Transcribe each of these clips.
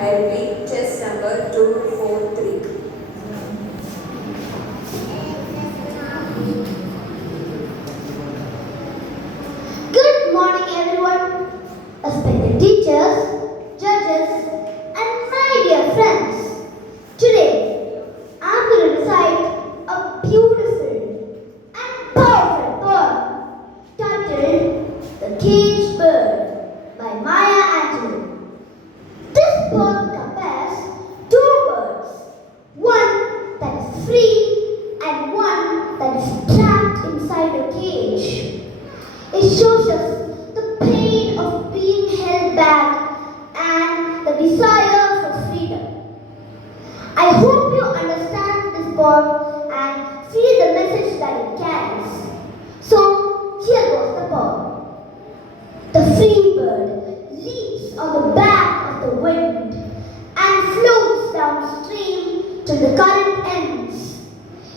I repeat test number 243. Good morning everyone, respected teachers, judges and my dear friends. Today I am going to recite a beautiful and powerful poem titled The Caged Bird by Mmayaangelo. This poem compares two birds, one that is free and one that is trapped inside a cage. It shows us the pain of being held back and the desire for freedom. I hope you understand this poem and feel the message that it carries. So, here goes the poem. The free bird leaps on the back of the wind and floats downstream till the current ends.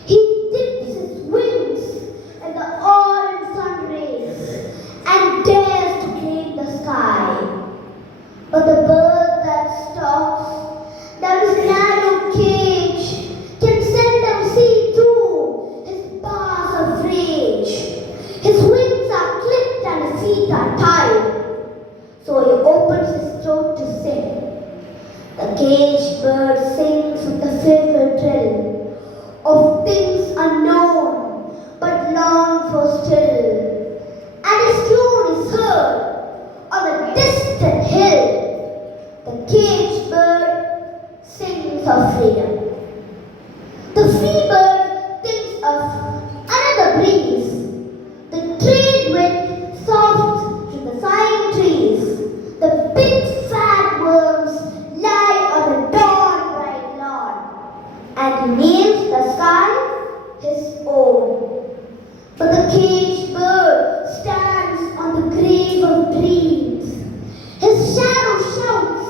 He dips his wings in the orange sun rays and dares to claim the sky. But the bird that stalks down his narrow cage can seldom see through his bars of rage. His wings are clipped and his feet are tied, so he opens his throat to sing. The caged bird sings with the fearful thrill of things unknown but longed for still, and his tune is heard on a distant hill. The caged bird sings of freedom. The free bird thinks of another breeze, the trade wind soft through the sighing trees. The big fat worms lie on the dawn bright lawn, and he names the sky his own. But the caged bird stands on the grave of dreams. His shadow shouts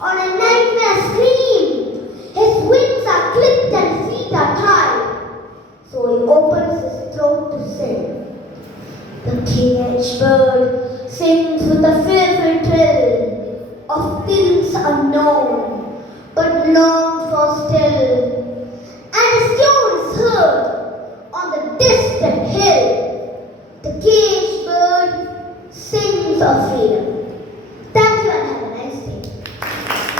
on a nightmare scream. His wings are clipped and his feet are tied, so he opens his throat to sing. The caged bird sings with a fearful thrill of things unknown but long